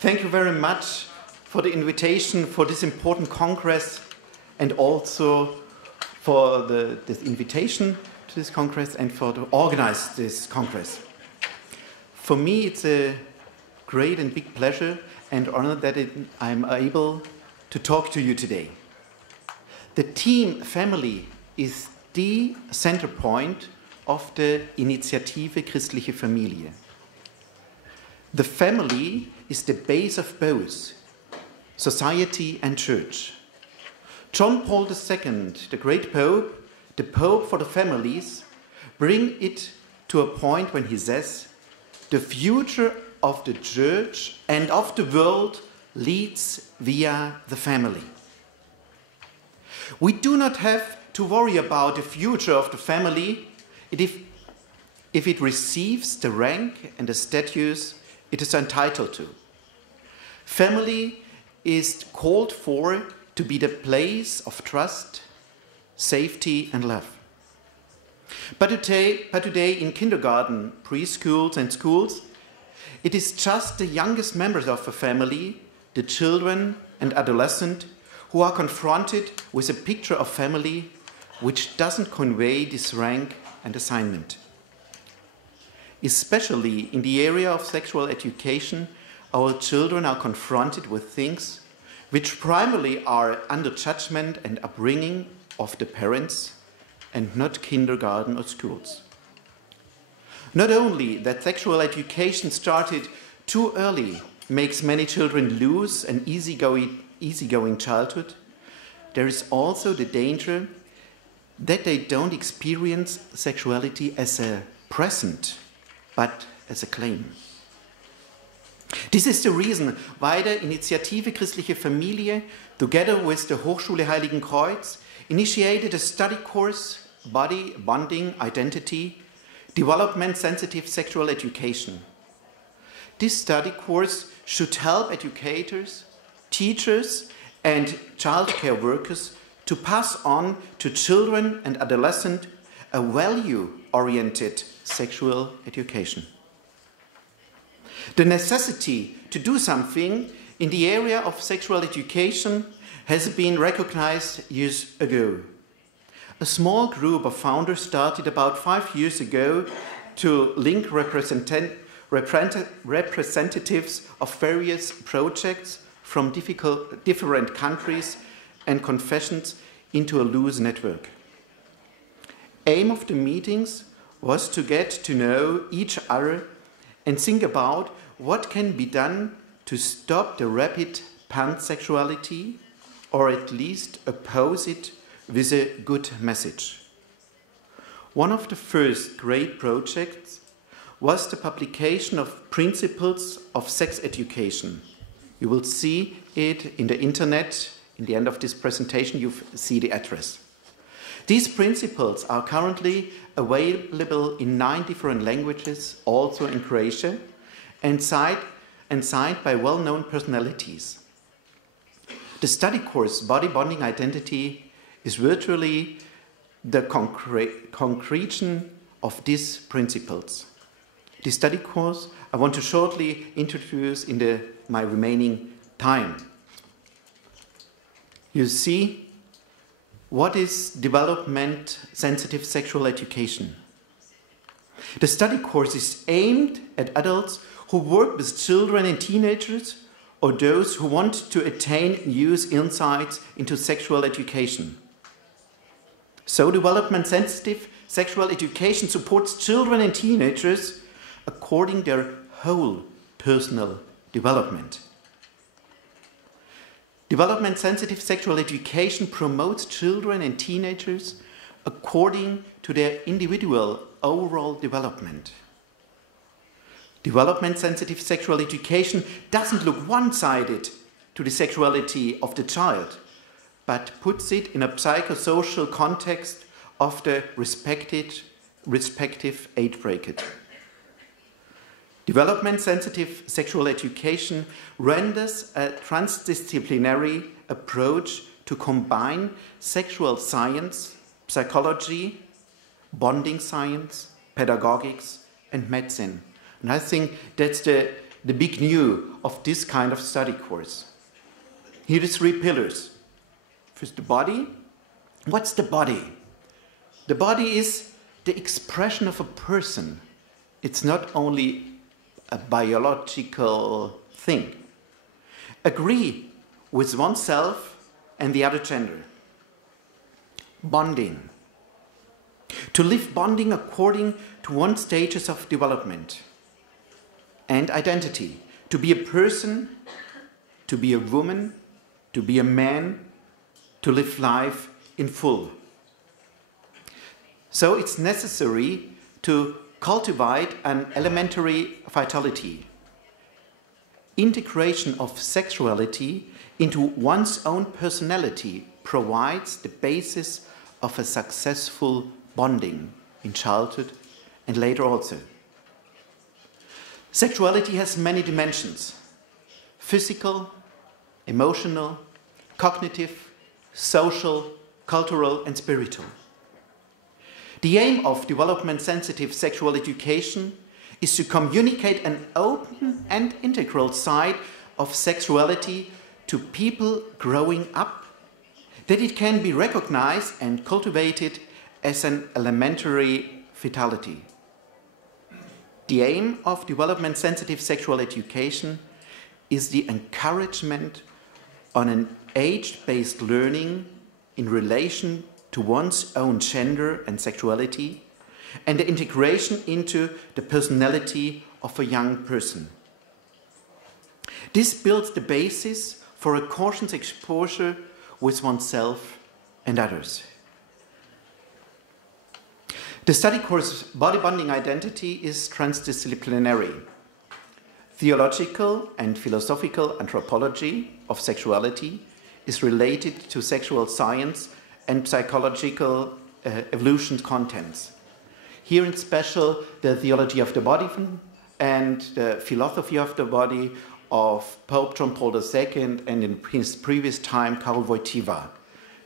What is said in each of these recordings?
Thank you very much for the invitation for this important congress and also for this invitation to this congress and for to organize this congress. For me, it's a great and big pleasure and honor that I'm able to talk to you today. The team family is the center point of the Initiative Christliche Familie. The family is the base of both society and church. John Paul II, the great Pope, the Pope for the families, bring it to a point when he says, the future of the church and of the world leads via the family. We do not have to worry about the future of the family if it receives the rank and the status it is entitled to. Family is called for to be the place of trust, safety, and love. But today in kindergarten, preschools, and schools, it is just the youngest members of a family, the children and adolescents, who are confronted with a picture of family which doesn't convey this rank and assignment. Especially in the area of sexual education, our children are confronted with things which primarily are under judgment and upbringing of the parents and not kindergarten or schools. Not only that sexual education started too early makes many children lose an easygoing childhood, there is also the danger that they don't experience sexuality as a present, but as a claim. This is the reason why the Initiative Christliche Familie, together with the Hochschule Heiligen Kreuz, initiated a study course, Body, Bonding, Identity, Development-Sensitive Sexual Education. This study course should help educators, teachers, and childcare workers to pass on to children and adolescents a value-oriented sexual education. The necessity to do something in the area of sexual education has been recognized years ago. A small group of founders started about 5 years ago to link representatives of various projects from different countries and confessions into a loose network. Aim of the meetings was to get to know each other and think about what can be done to stop the rapid pansexuality, or at least oppose it with a good message. One of the first great projects was the publication of Principles of Sex Education. You will see it in the internet. In the end of this presentation, you see the address. These principles are currently available in 9 different languages, also in Croatia, and signed by well-known personalities. The study course, Body, Bonding, Identity, is virtually the concretion of these principles. The study course I want to shortly introduce in my remaining time. You see, what is development-sensitive sexual education? The study course is aimed at adults who work with children and teenagers or those who want to attain new insights into sexual education. So development-sensitive sexual education supports children and teenagers according to their whole personal development. Development-sensitive sexual education promotes children and teenagers according to their individual overall development. Development-sensitive sexual education doesn't look one-sided to the sexuality of the child, but puts it in a psychosocial context of the respective age bracket. Development-sensitive sexual education renders a transdisciplinary approach to combine sexual science, psychology, bonding science, pedagogics, and medicine. And I think that's the the big new of this kind of study course. Here are 3 pillars. First, the body. What's the body? The body is the expression of a person. It's not only a biological thing. Agree with oneself and the other gender. Bonding. To live bonding according to one's stages of development. And identity. To be a person, to be a woman, to be a man, to live life in full. So it's necessary to cultivate an elementary vitality. Integration of sexuality into one's own personality provides the basis of a successful bonding in childhood and later also. Sexuality has many dimensions: physical, emotional, cognitive, social, cultural, and spiritual. The aim of development-sensitive sexual education is to communicate an open and integral side of sexuality to people growing up, that it can be recognized and cultivated as an elementary vitality. The aim of development-sensitive sexual education is the encouragement on an age-based learning in relation to one's own gender and sexuality, and the integration into the personality of a young person. This builds the basis for a cautious exposure with oneself and others. The study course Body Bonding Identity is transdisciplinary. Theological and philosophical anthropology of sexuality is related to sexual science and psychological evolution contents. Here in special, the theology of the body and the philosophy of the body of Pope John Paul II and in his previous time, Karol Wojtyła,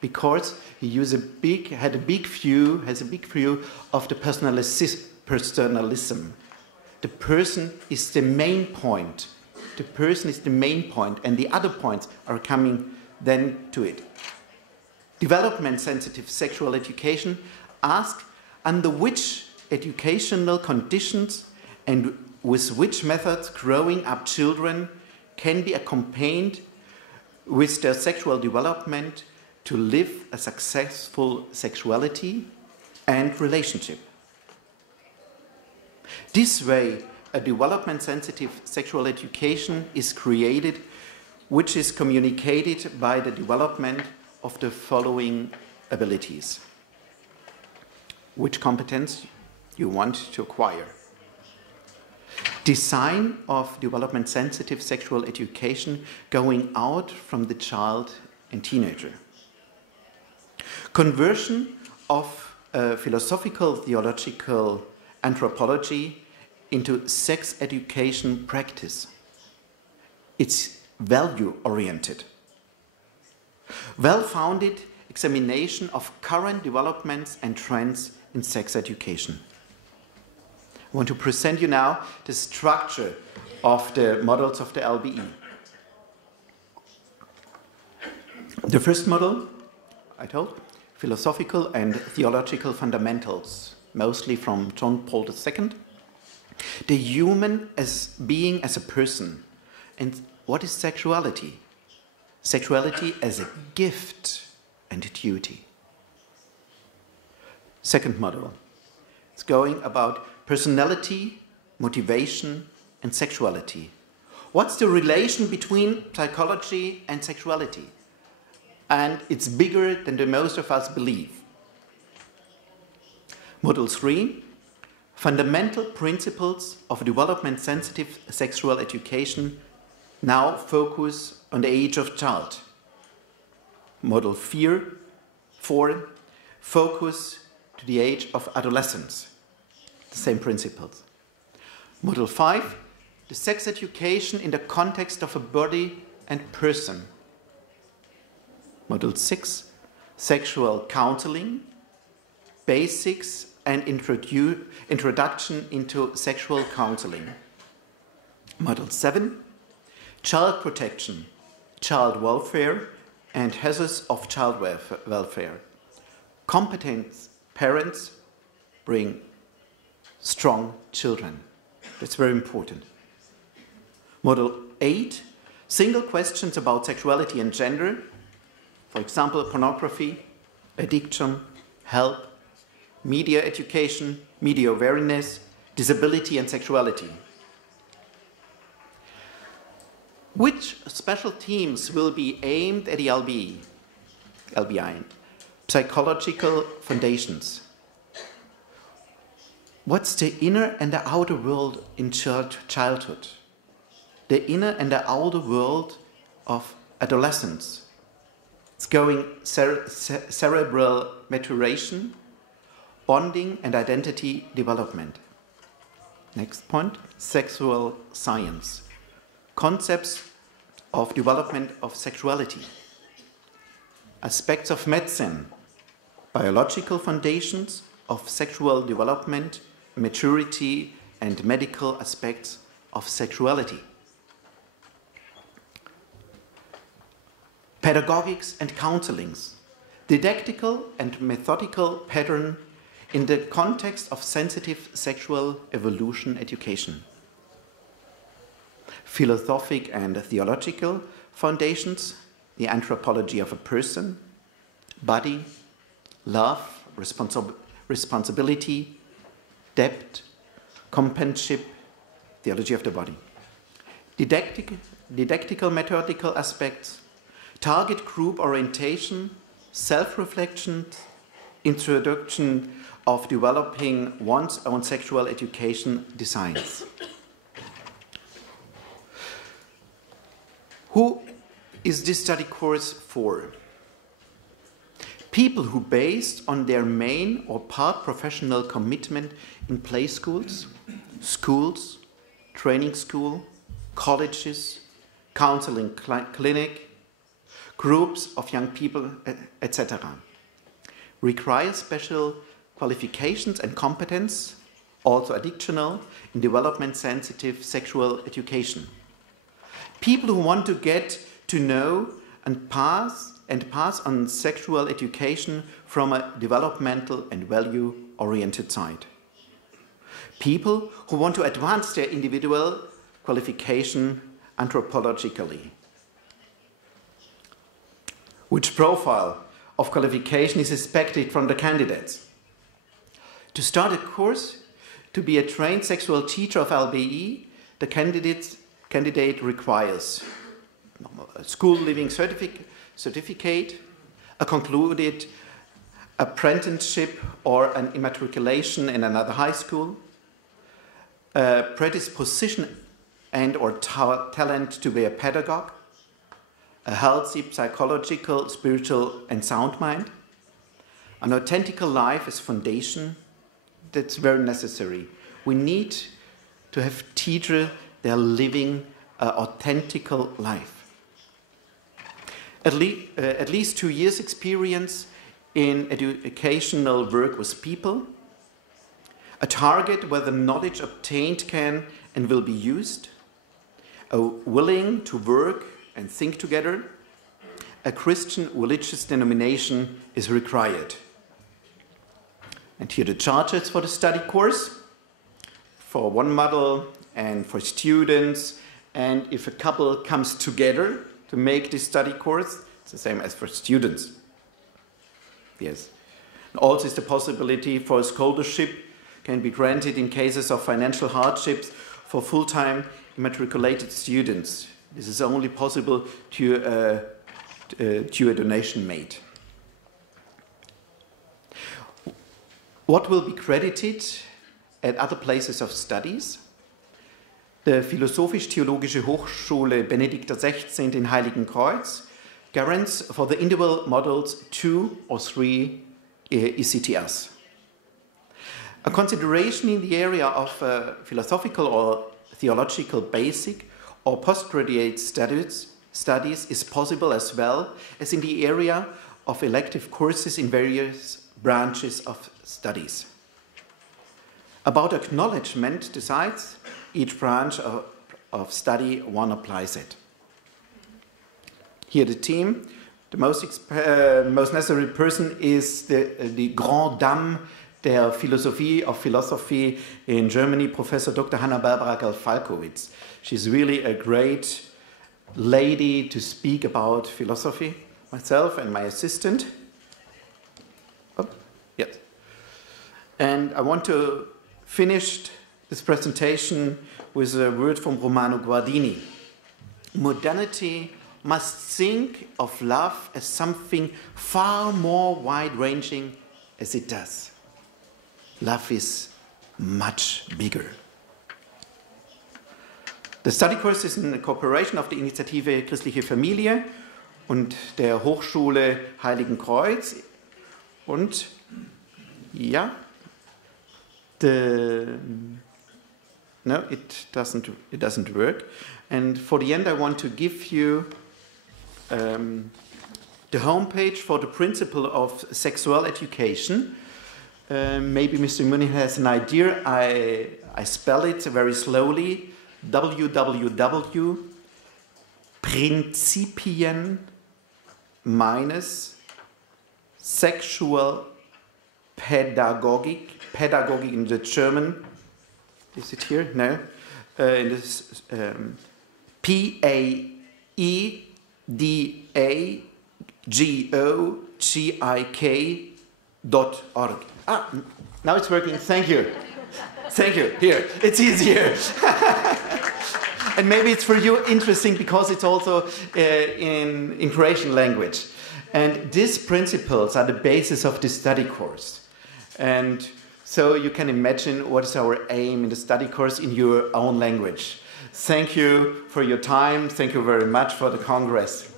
because he has a big view of the personalism. The person is the main point. The person is the main point, and the other points are coming then to it. Development-sensitive sexual education asks under which educational conditions and with which methods growing up children can be accompanied with their sexual development to live a successful sexuality and relationship. This way, a development-sensitive sexual education is created, which is communicated by the development of the following abilities. Which competence you want to acquire? Design of development-sensitive sexual education going out from the child and teenager. Conversion of philosophical, theological anthropology into sex education practice. It's value-oriented. Well-founded examination of current developments and trends in sex education. I want to present you now the structure of the models of the LBE. The first model, I told, philosophical and theological fundamentals, mostly from John Paul II. The human as being as a person. And what is sexuality? Sexuality as a gift and a duty. Second model. It's going about personality, motivation, and sexuality. What's the relation between psychology and sexuality? And it's bigger than the most of us believe. Model 3, fundamental principles of development-sensitive sexual education now focus on the age of child. Model 4, focus to the age of adolescence. The same principles. Model 5, the sex education in the context of a body and person. Model 6, sexual counseling, basics and introduction into sexual counseling. Model 7, child protection, child welfare, and hazards of child welfare. Competent parents bring strong children. That's very important. Model 8, single questions about sexuality and gender. For example, pornography, addiction, help, media education, media awareness, disability and sexuality. Which special themes will be aimed at the LBI? Psychological foundations. What's the inner and the outer world in childhood? The inner and the outer world of adolescence. It's going cerebral maturation, bonding and identity development. Next point, sexual science. Concepts of development of sexuality. Aspects of medicine. Biological foundations of sexual development, maturity, and medical aspects of sexuality. Pedagogics and counselings. Didactical and methodical pattern in the context of sensitive sexual evolution education. Philosophic and theological foundations, the anthropology of a person, body, love, responsibility, debt, companionship, theology of the body. Didactical methodical aspects, target group orientation, self-reflection, introduction of developing one's own sexual education designs. Who is this study course for? People who, based on their main or part professional commitment in play schools, schools, training school, colleges, counseling clinic, groups of young people, etc., require special qualifications and competence, also additional, in development-sensitive sexual education. People who want to get to know and pass on sexual education from a developmental and value-oriented side. People who want to advance their individual qualification anthropologically. Which profile of qualification is expected from the candidates? To start a course, to be a trained sexual teacher of LBE, the candidate requires a school living certificate, a concluded apprenticeship or an immatriculation in another high school, a predisposition and or talent to be a pedagogue, a healthy psychological, spiritual and sound mind, an authentic life as foundation. That's very necessary. We need to have teachers that are living an authentic life. At least 2 years experience in educational work with people, a target where the knowledge obtained can and will be used, a willing to work and think together, a Christian religious denomination is required. And here the charges for the study course, for one model and for students, and if a couple comes together to make this study course, it's the same as for students. Yes. And also is the possibility for a scholarship can be granted in cases of financial hardships for full-time immatriculated students. This is only possible to a donation made. What will be credited at other places of studies? The Philosophisch-Theologische Hochschule Benedikt XVI in Heiligenkreuz guarantees for the individual models 2 or 3 ECTS. A consideration in the area of philosophical or theological basic or postgraduate studies is possible as well as in the area of elective courses in various branches of studies. About acknowledgement decides each branch of study, one applies it. Here the team. The most necessary person is the Grand Dame der Philosophie of philosophy in Germany, Professor Dr. Hanna-Barbara Galfalkowitz. She's really a great lady to speak about philosophy. Myself and my assistant. Oh, yes. And I want to finish this presentation with a word from Romano Guardini. Modernity must think of love as something far more wide-ranging as it does. Love is much bigger. The study course is in cooperation of the Initiative Christliche Familie und der Hochschule Heiligen Kreuz. Und ja, no, it doesn't work. And for the end, I want to give you the homepage for the principle of sexual education. Maybe Mr. Munich has an idea. I spell it very slowly. www.prinzipien-sexual Pädagogik in the German. Is it here? No. In this PAEDAGOGIK.org. Ah, now it's working. Thank you. Thank you. Here, it's easier. And maybe it's for you interesting because it's also in Croatian language. And these principles are the basis of the study course. And so you can imagine what is our aim in the study course in your own language. Thank you for your time. Thank you very much for the Congress.